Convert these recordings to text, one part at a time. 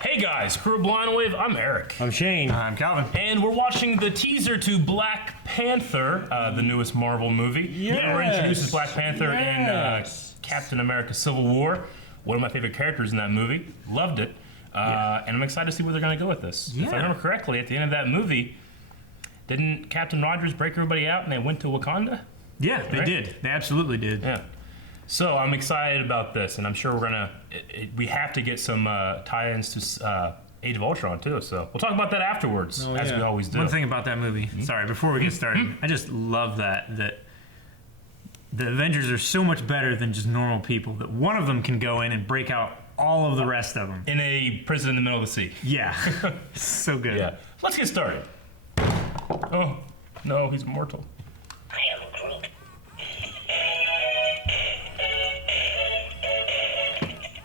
Hey guys, Crew Blind Wave, I'm Eric. I'm Shane. I'm Calvin. And we're watching the teaser to Black Panther, the newest Marvel movie. Yes. We were introduced as Black Panther Yes. in Captain America Civil War. One of my favorite characters in that movie. Loved it. And I'm excited to see where they're going to go with this. If I remember correctly, at the end of that movie, didn't Captain Rogers break everybody out and they went to Wakanda? Yeah, they did. They absolutely did. Yeah. So I'm excited about this, and I'm sure we're gonna. We have to get some tie-ins to Age of Ultron too. So we'll talk about that afterwards, as we always do. One thing about that movie. Sorry, before we get started, I just love that the Avengers are so much better than just normal people. That one of them can go in and break out all of the rest of them In a prison in the middle of the sea. Yeah, so good. Yeah. Let's get started. Oh no, he's immortal. I am Groot.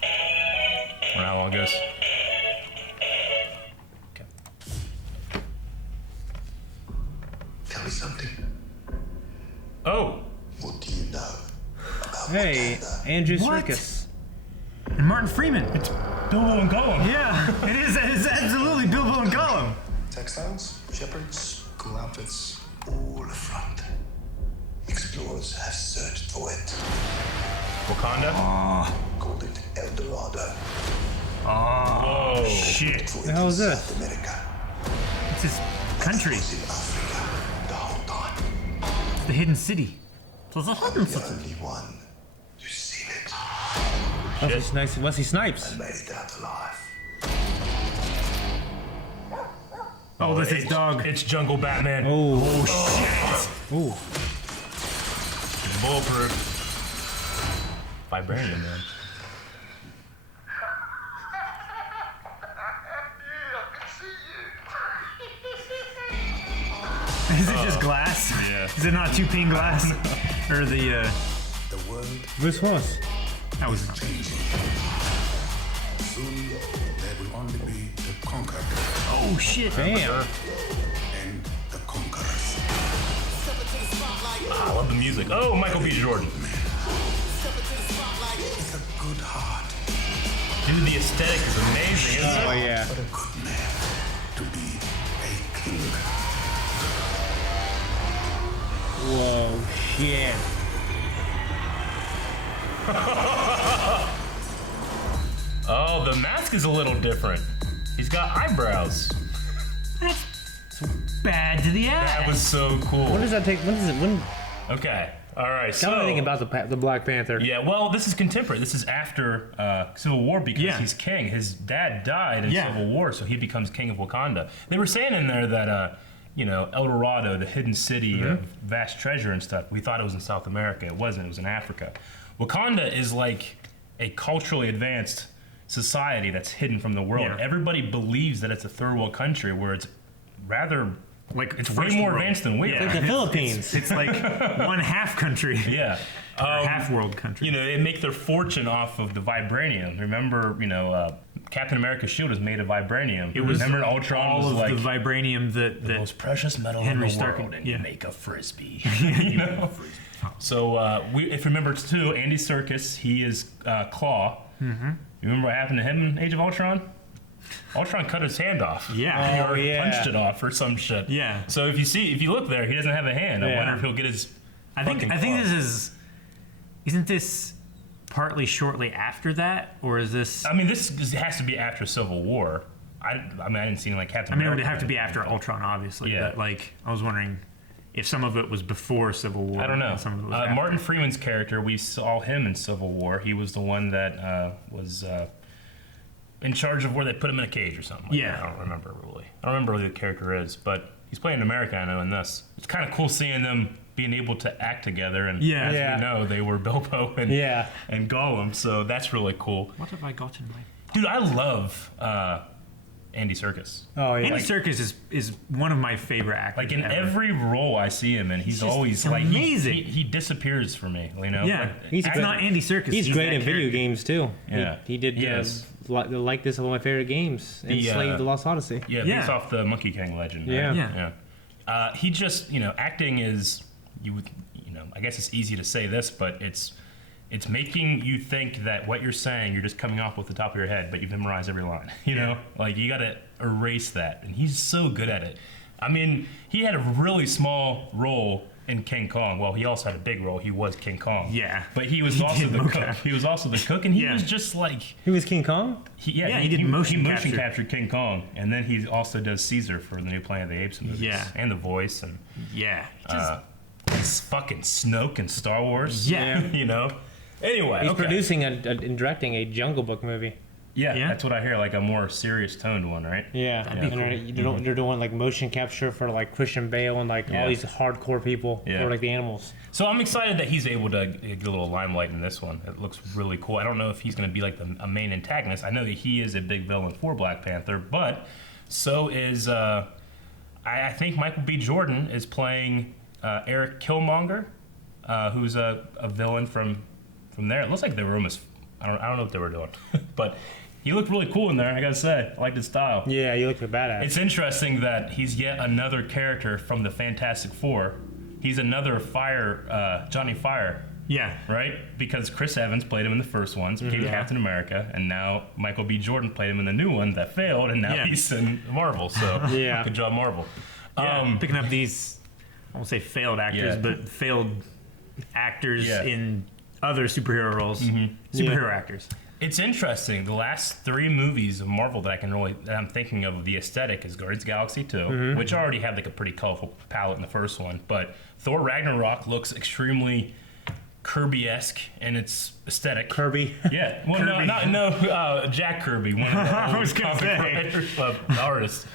I don't know how long it goes. Okay. Tell me something. Oh. What do you know about Hey, Wakanda? Andrew What? Serkis. And Martin Freeman. Bilbo and Gollum. Yeah, it is. It's absolutely Bilbo and Gollum. Textiles, shepherds, cool outfits, all afront. Explorers have searched for it, Wakanda. called it El Dorado. Oh Shit, For The hell is it in this? South America. it's his country. It was in Africa the whole time. It's the hidden city. So it's a hidden The city. only one who's seen it Wesley Snipes. and made it out alive. Oh, that's his dog. It's Jungle Batman. Oh, Shit. ooh. Bulletproof. Vibranium, man. Is it just glass? Yeah. Is it not 2-pane glass? Or the The world Bruce Willis. that was not. changing. Soon there will only be the conquered Oh shit. Damn. and the conquerors. I love the music. Oh, Michael B. Jordan. With a good heart, Dude, the aesthetic is amazing, isn't Oh it? yeah. but a good man to be a king. Whoa, shit. Oh, the mask is a little different. He's got eyebrows. Bad to the ass. That was so cool. When does that take? When does it? When? Okay. All right. Tell me So, anything about the Black Panther. yeah, well, this is contemporary. This is after Civil War because Yeah. he's king. His dad died in Yeah. Civil War, so he becomes king of Wakanda. They were saying in there that, El Dorado, the hidden city of vast treasure and stuff, we thought it was in South America. It wasn't. It was in Africa. Wakanda is like a culturally advanced society that's hidden from the world. Yeah. Everybody believes that it's a third world country where it's rather, Like it's way first more world. advanced than we Yeah. are. The Philippines. It's like one half country. Yeah. Or half world country. They make their fortune off of the vibranium. Remember, Captain America's shield is made of vibranium. It was Remember Ultron all was of like the vibranium that the most precious metal Henry in the Stark- world, and yeah. you make a frisbee. So if you remember too, Andy Serkis, he is Claw. Mm-hmm. You remember what happened to him in Age of Ultron? Ultron cut his hand off. Yeah. Oh, Or yeah. punched it off or some shit. Yeah. So if you look there, he doesn't have a hand. I Yeah. wonder if he'll get his. I think fucking this claw. isn't this partly shortly after that, or is this? I mean, this has to be after Civil War. I didn't see like Captain I mean, it would America. have to be after Ultron, obviously. Yeah. But like, I was wondering if some of it was before Civil War. I don't know. and some of it was after. Martin Freeman's character, we saw him in Civil War. He was the one that was in charge of where they put him in a cage or something. Like Yeah. that. I don't remember really. I don't remember who the character is, but he's playing America, I know, in this. It's kind of cool seeing them being able to act together. And Yeah. as Yeah. we know, they were Bilbo and, Yeah. and Gollum, so that's really cool. What have I gotten? Dude, I love Andy Serkis. Oh yeah. Andy Serkis is one of my favorite actors. Like in ever. every role I see him in, he's just- always it's like amazing. He disappears for me. Yeah, He's it's good. not Andy Serkis. He's great that in video character. games too. Yeah. He did. Yes. Like this is one of my favorite games. Enslaved the Lost Odyssey. Yeah, Yeah. based off the Monkey King legend. Yeah. Right? Yeah. He just, acting is I guess it's easy to say this, but it's it's making you think that what you're saying, you're just coming off with the top of your head, but you've memorized every line. You know, like you got to erase that, and he's so good at it. I mean, he had a really small role in King Kong. Well, he also had a big role. He was King Kong. Yeah. But he was also the cook. He was also the cook, and he was just like He was King Kong? he did motion capture. captured King Kong, and then he also does Caesar for the new Planet of the Apes movies. Yeah. And the voice, and he's fucking Snoke in Star Wars. Yeah. You know. Anyway, He's okay. producing and directing a Jungle Book movie. Yeah, that's what I hear. Like a more serious toned one, right? Yeah, That'd be and cool. they're doing like motion capture for like Christian Bale and like all these hardcore people Yeah. or like the animals. So I'm excited that he's able to get a little limelight in this one. It looks really cool. I don't know if he's going to be like a main antagonist. I know that he is a big villain for Black Panther, but so is I think Michael B. Jordan is playing Eric Killmonger, who's a villain from there. It looks like they were almost. I don't know what they were doing, but he looked really cool in there. I gotta say, I liked his style. Yeah, you look like a badass. It's interesting that he's yet another character from the Fantastic Four. He's another Johnny Fire, Yeah. right? Because Chris Evans played him in the first ones, became Captain America, and now Michael B. Jordan played him in the new one that failed, and now he's in Marvel. So Yeah. good job, Marvel. Picking up these, I won't say failed actors, but failed actors in other superhero roles. Superhero actors. It's interesting. The last 3 movies of Marvel that I'm thinking of the aesthetic is Guardians of the Galaxy 2, which already had like a pretty colorful palette in the first one. But Thor Ragnarok looks extremely Kirby-esque in its aesthetic. Kirby. Yeah. Well, no, Jack Kirby, one of the I was gonna comic say. writers, artists.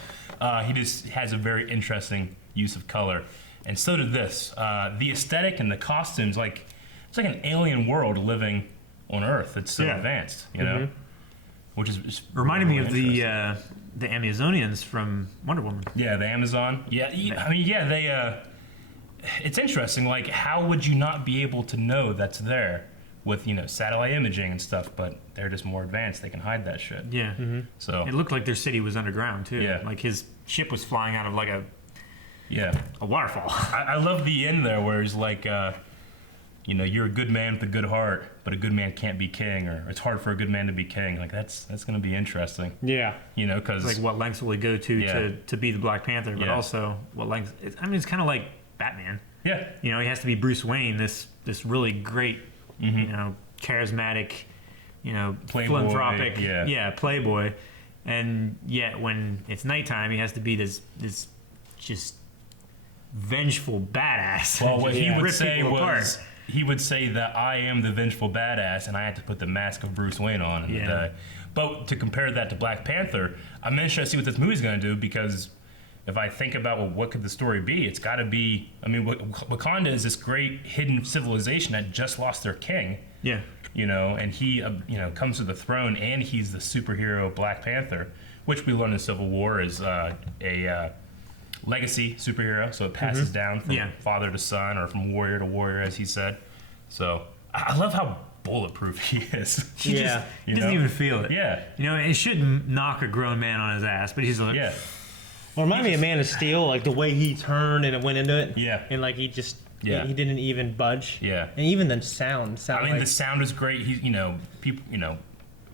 He just has a very interesting use of color, and so did this. The aesthetic and the costumes, like it's like an alien world living on Earth. It's so advanced, you know, which is just Reminded me really of the Amazonians from Wonder Woman. Yeah, the Amazon. Yeah, I mean, yeah, they. It's interesting. Like, how would you not be able to know that's there with satellite imaging and stuff? But they're just more advanced. They can hide that shit. Yeah. So It looked like their city was underground too. Yeah. Like his ship was flying out of like a waterfall. I love the end there where he's like, you're a good man with a good heart, but a good man can't be king, or it's hard for a good man to be king. Like that's going to be interesting. Yeah. Because Like what lengths will he go to be the Black Panther, but also what lengths? It's kind of like Batman. Yeah. He has to be Bruce Wayne, this really great, charismatic, Playboy, philanthropic, yeah. playboy, and yet when it's nighttime, he has to be this just vengeful badass. Well, what he would Rip say people apart. was, he would say that I am the vengeful badass, and I had to put the mask of Bruce Wayne on. And, but to compare that to Black Panther, I'm interested to see what this movie's going to do, because if I think about what could the story be, it's got to be. I mean, Wakanda is this great hidden civilization that just lost their king. Yeah. And he comes to the throne, and he's the superhero Black Panther, which we learned in Civil War is a legacy superhero, so it passes down from father to son, or from warrior to warrior, as he said. So I love how bulletproof he is. He doesn't even feel it. Yeah. It should knock a grown man on his ass, but he's like, Yeah. Well, remind me of Man of Steel, like the way he turned and it went into it. Yeah. And like he just, Yeah. he didn't even budge. Yeah. And even the sound I mean, like, the sound is great. He's, people,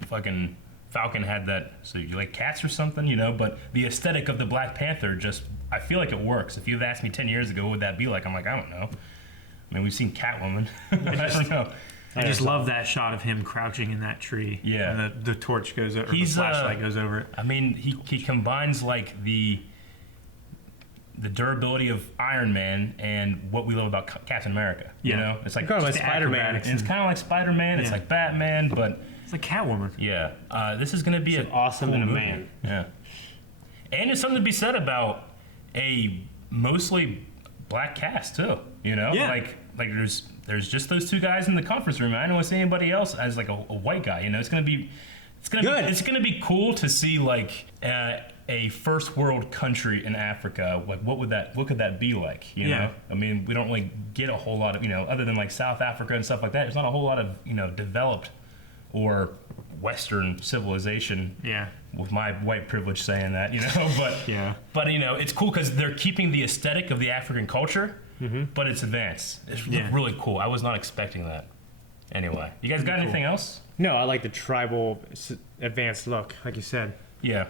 fucking Falcon had that. So you like cats or something, but the aesthetic of the Black Panther I feel like it works. If you've asked me 10 years ago what would that be like, I'm like, I don't know. I mean, we've seen Catwoman. I don't know. I just love that shot of him crouching in that tree. Yeah. And the torch goes over, the He's, flashlight goes over it. I mean, he combines like the durability of Iron Man and what we love about Captain America. Yeah. It's like Kind of like just the Spider-Man. acrobatics. And it's kind of like Spider-Man. It's Yeah. like Batman, but It's like Catwoman. yeah, this is going to be an awesome cool and a movie. man. Yeah, and there's something to be said about a mostly black cast too. Yeah. Like there's just those 2 guys in the conference room. I don't see anybody else as like a white guy. It's gonna be be cool to see like a first world country in Africa. Like what could that be like? You know, I mean, we don't really get a whole lot of other than like South Africa and stuff like that. There's not a whole lot of developed or Western civilization. Yeah. With my white privilege saying that, but Yeah. but it's cool because they're keeping the aesthetic of the African culture, but it's advanced. It's really cool. I was not expecting that. Anyway, you guys got anything else? No, I like the tribal advanced look, like you said. Yeah.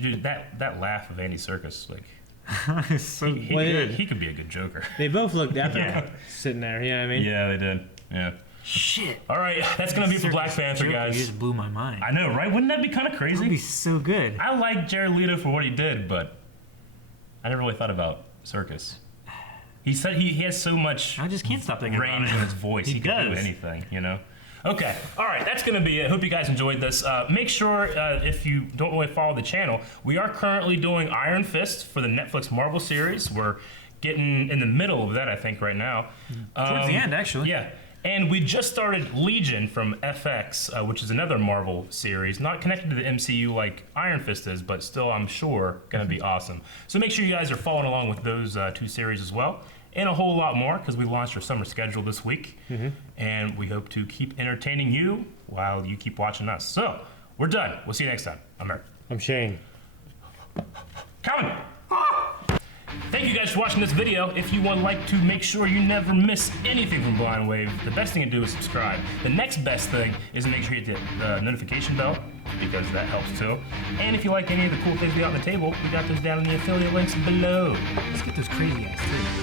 Dude, that laugh of Andy Serkis, like It's so he could be a good Joker. They both looked epic Yeah. sitting there. You know what I mean? Yeah, they did. Yeah. shit. All right, that's gonna be for Black Panther, Joker guys. just blew my mind. I know, right? Wouldn't that be kind of That'd be crazy? so good. I like Jared Leto for what he did, but I never really thought about Serkis. He said he has so much I just can't stop thinking about range it. in his voice. He can do does. anything, you know? Okay, all right, that's going to be it. Hope you guys enjoyed this. Make sure, if you don't really follow the channel, we are currently doing Iron Fist for the Netflix Marvel series. We're getting in the middle of that, I think, right now. Towards the end, actually. Yeah. And we just started Legion from FX, which is another Marvel series, not connected to the MCU like Iron Fist is, but still, I'm sure, going to be awesome. So make sure you guys are following along with those two series as well, and a whole lot more, because we launched our summer schedule this week, and we hope to keep entertaining you while you keep watching us. So, we're done. We'll see you next time. I'm Eric. I'm Shane. Calvin! Thank you guys for watching this video. If you would like to make sure you never miss anything from Blind Wave, the best thing to do is subscribe. The next best thing is to make sure you hit the notification bell, because that helps too. And if you like any of the cool things we got on the table, we got those down in the affiliate links below. Let's get those crazy ass too.